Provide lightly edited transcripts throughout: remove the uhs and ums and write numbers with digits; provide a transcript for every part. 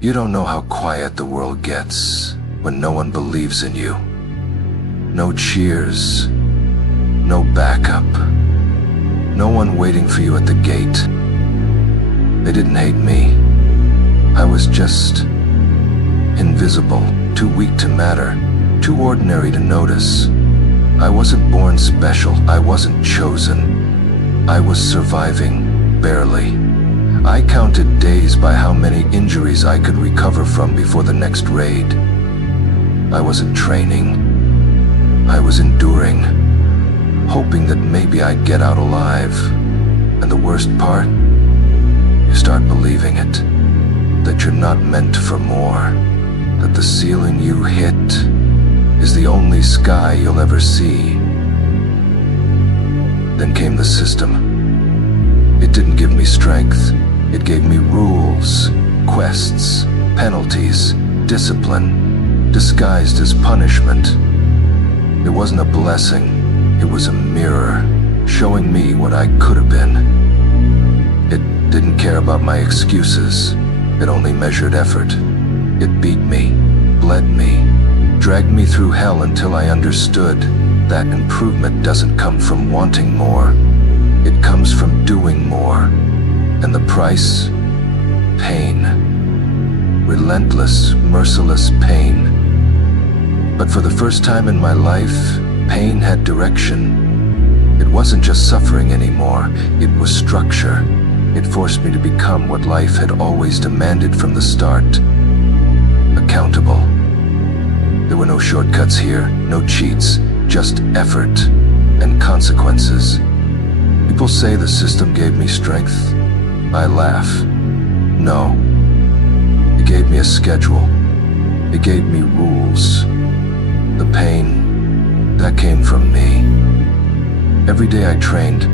You don't know how quiet the world gets when no one believes in you. No cheers, no backup, no one waiting for you at the gate. They didn't hate me. I was just invisible, too weak to matter, too ordinary to notice. I wasn't born special, I wasn't chosen. I was surviving, barely. I counted days by how many injuries I could recover from before the next raid. I wasn't training. I was enduring, hoping that maybe I'd get out alive. And the worst part? You start believing it. That you're not meant for more. That the ceiling you hit is the only sky you'll ever see. Then came the system. It didn't give me strength. It gave me rules, quests, penalties, discipline, disguised as punishment. It wasn't a blessing, it was a mirror, showing me what I could have been. It didn't care about my excuses, it only measured effort. It beat me, bled me, dragged me through hell until I understood that improvement doesn't come from wanting more. It comes from doing more. And the price? Pain. Relentless, merciless pain. But for the first time in my life, pain had direction. It wasn't just suffering anymore, it was structure. It forced me to become what life had always demanded from the start. Accountable. There were no shortcuts here, no cheats, just effort and consequences. People say the system gave me strength. I laugh. No. It gave me a schedule. It gave me rules. The pain, that came from me. Every day I trained,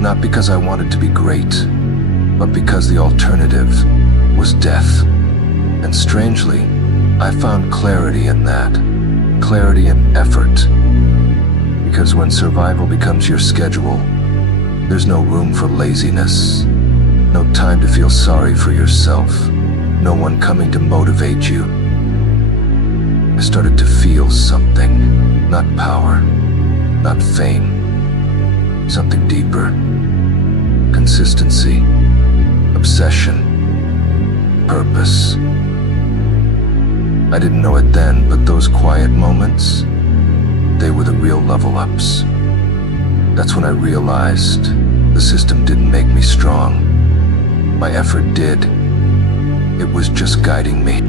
not because I wanted to be great, but because the alternative was death. And strangely, I found clarity in that. Clarity in effort. Because when survival becomes your schedule, there's no room for laziness. No time to feel sorry for yourself. No one coming to motivate you. I started to feel something. Not power. Not fame. Something deeper. Consistency. Obsession. Purpose. I didn't know it then, but those quiet moments, they were the real level-ups. That's when I realized the system didn't make me strong. My effort did. It was just guiding me.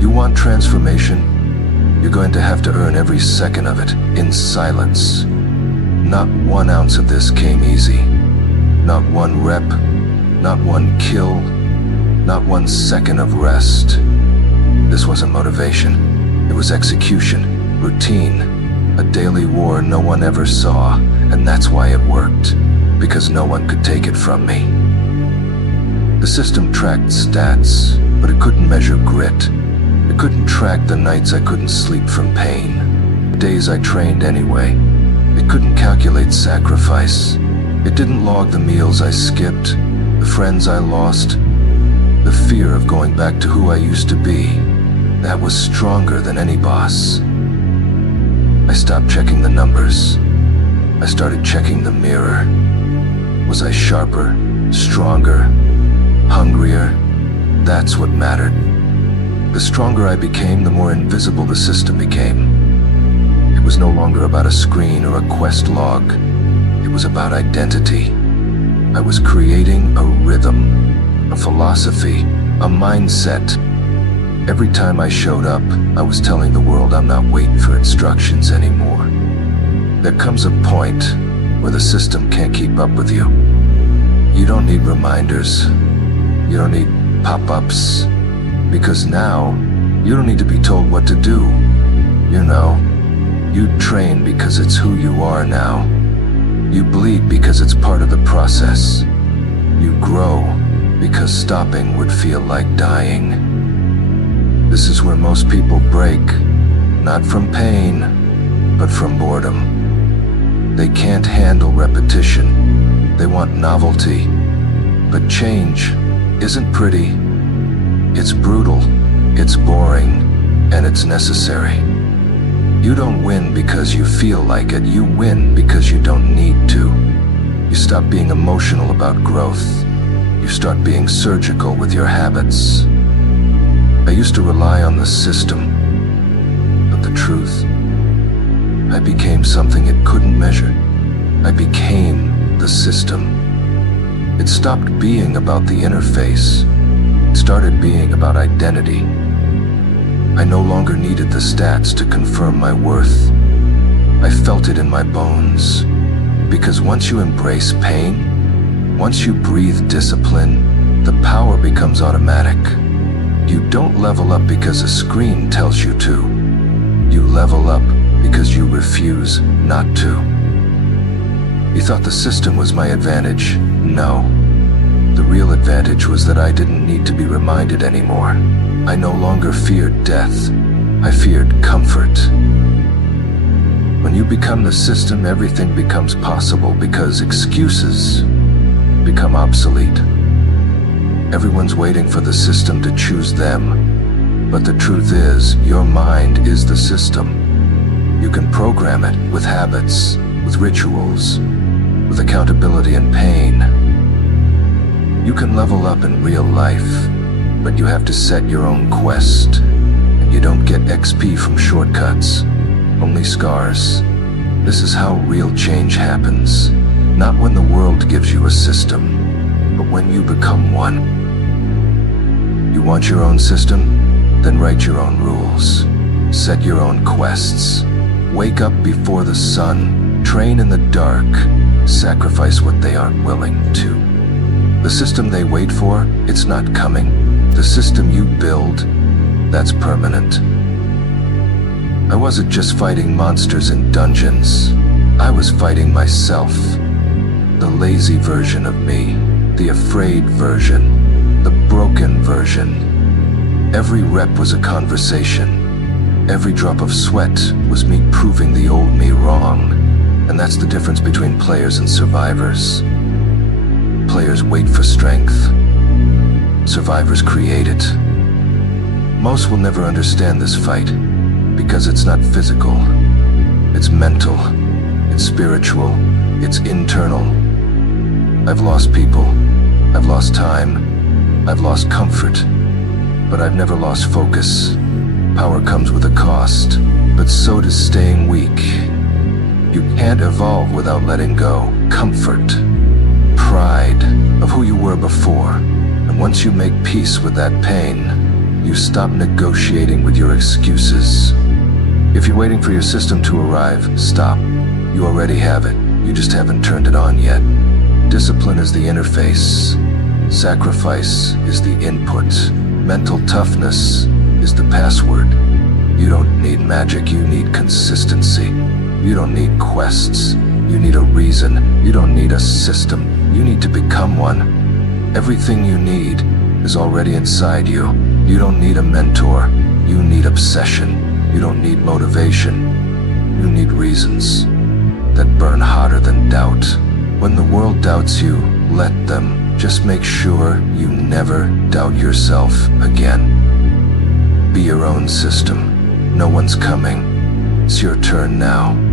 You want transformation? You're going to have to earn every second of it, in silence. Not 1 ounce of this came easy. Not 1 rep, not 1 kill, not 1 second of rest. This wasn't motivation. It was execution, routine, a daily war no one ever saw, and that's why it worked, because no one could take it from me. The system tracked stats, but it couldn't measure grit. It couldn't track the nights I couldn't sleep from pain, the days I trained anyway. It couldn't calculate sacrifice. It didn't log the meals I skipped, the friends I lost, the fear of going back to who I used to be. That was stronger than any boss. I stopped checking the numbers. I started checking the mirror. Was I sharper, stronger, hungrier? That's what mattered. The stronger I became, the more invisible the system became. It was no longer about a screen or a quest log. It was about identity. I was creating a rhythm, a philosophy, a mindset. Every time I showed up, I was telling the world I'm not waiting for instructions anymore. There comes a point where the system can't keep up with you. You don't need reminders. You don't need pop-ups. Because now, you don't need to be told what to do. You know, you train because it's who you are now. You bleed because it's part of the process. You grow because stopping would feel like dying. This is where most people break, not from pain, but from boredom. They can't handle repetition. They want novelty. But change isn't pretty. It's brutal, it's boring, and it's necessary. You don't win because you feel like it, you win because you don't need to. You stop being emotional about growth. You start being surgical with your habits. I used to rely on the system, but the truth, I became something it couldn't measure. I became the system. It stopped being about the interface. It started being about identity. I no longer needed the stats to confirm my worth. I felt it in my bones. Because once you embrace pain, once you breathe discipline, the power becomes automatic. You don't level up because a screen tells you to. You level up because you refuse not to. You thought the system was my advantage. No. The real advantage was that I didn't need to be reminded anymore. I no longer feared death. I feared comfort. When you become the system, everything becomes possible because excuses become obsolete. Everyone's waiting for the system to choose them. But the truth is, your mind is the system. You can program it with habits, with rituals, with accountability and pain. You can level up in real life, but you have to set your own quest. And you don't get XP from shortcuts, only scars. This is how real change happens. Not when the world gives you a system, but when you become one. You want your own system? Then write your own rules. Set your own quests. Wake up before the sun. Train in the dark. Sacrifice what they aren't willing to. The system they wait for, it's not coming. The system you build, that's permanent. I wasn't just fighting monsters in dungeons. I was fighting myself. The lazy version of me. The afraid version. The broken version. Every rep was a conversation. Every drop of sweat was me proving the old me wrong. And that's the difference between players and survivors. Players wait for strength. Survivors create it. Most will never understand this fight because it's not physical. It's mental. It's spiritual. It's internal. I've lost people. I've lost time. I've lost comfort. But I've never lost focus. Power comes with a cost, but so does staying weak. You can't evolve without letting go. Comfort. Pride of who you were before. And once you make peace with that pain, you stop negotiating with your excuses. If you're waiting for your system to arrive, stop. You already have it. You just haven't turned it on yet. Discipline is the interface. Sacrifice is the input. Mental toughness is the password. You don't need magic, you need consistency. You don't need quests. You need a reason. You don't need a system. You need to become one. Everything you need is already inside you. You don't need a mentor. You need obsession. You don't need motivation. You need reasons that burn hotter than doubt. When the world doubts you, let them. Just make sure you never doubt yourself again. Be your own system. No one's coming. It's your turn now.